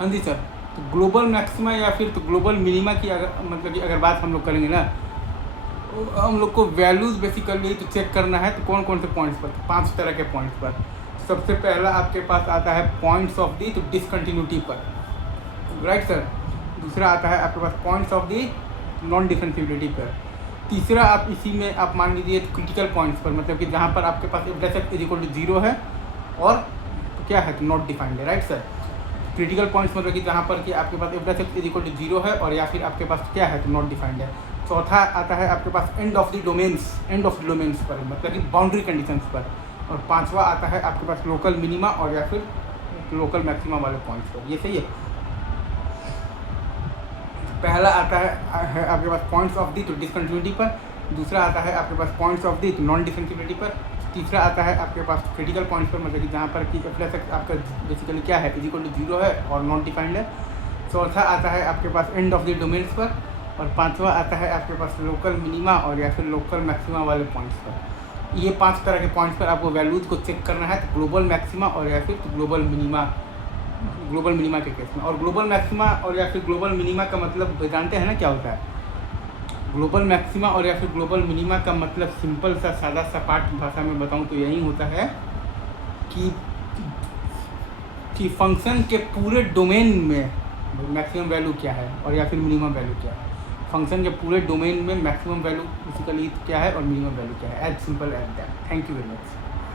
हाँ जी सर। तो global maxima या फिर तो ग्लोबल मिनिमा की मतलब कि अगर बात हम लोग करेंगे ना, तो हम लोग को वैल्यूज़ बेसिकली तो चेक करना है। तो कौन कौन से पॉइंट्स पर? तो 5 तरह के पॉइंट्स पर। सबसे पहला आपके पास आता है पॉइंट्स ऑफ दी तो डिसकंटिन्यूटी पर, राइट सर। दूसरा आता है आपके पास points of the non differentiability पर। तीसरा आप इसी में आप मान लीजिए क्रिटिकल पॉइंट्स पर, मतलब कि जहाँ पर आपके पास F dash X is equal to 0 है और तो क्या है, तो नॉट डिफाइंड है, राइट सर। क्रिटिकल पॉइंट्स मतलब कि जहाँ पर कि आपके पास F dash X is equal to 0 है और या फिर आपके पास क्या है, तो नॉट डिफाइंड है। चौथा आता है आपके पास एंड ऑफ द डोमेन्स पर, मतलब कि बाउंड्री कंडीशंस पर। और पांचवा आता है आपके पास लोकल मिनिमा और या फिर लोकल मैक्सिमा वाले पॉइंट्स पर। ये सही है। पहला आता है आपके पास पॉइंट्स ऑफ दी तो डिसकंटिन्यूटी पर। दूसरा आता है आपके पास पॉइंट्स ऑफ दी तो नॉन डिफरेंशिएबिलिटी पर। तीसरा आता है आपके पास क्रिटिकल पॉइंट्स पर, मतलब कि जहाँ पर कि एफ डैश एक्स आपका बेसिकली क्या है, इज इक्वल टू 0 है और नॉन डिफाइंड है। चौथा आता है आपके पास एंड ऑफ द डोमेन्स पर। और पांचवा आता है आपके पास लोकल मिनिमा और या फिर लोकल मैक्सिमा वाले पॉइंट्स पर। ये 5 तरह के पॉइंट्स पर आपको वैल्यूज़ को चेक करना है, तो ग्लोबल मैक्सिमा और या फिर तो ग्लोबल मिनिमा के केस में। और ग्लोबल मैक्सिमा और या फिर ग्लोबल मिनिमा का मतलब जानते हैं ना क्या होता है? ग्लोबल मैक्सिमा और या फिर ग्लोबल मिनिमा का मतलब सिंपल सा सादा सपाट भाषा में बताऊं तो यही होता है कि फंक्शन के पूरे डोमेन में मैक्सिमम वैल्यू क्या है और या फिर मिनिमम वैल्यू क्या है। फंक्शन के पूरे डोमेन में मैक्सिमम वैल्यू बेसिकली क्या है और मिनिमम वैल्यू क्या है। As simple as that. Thank you very much.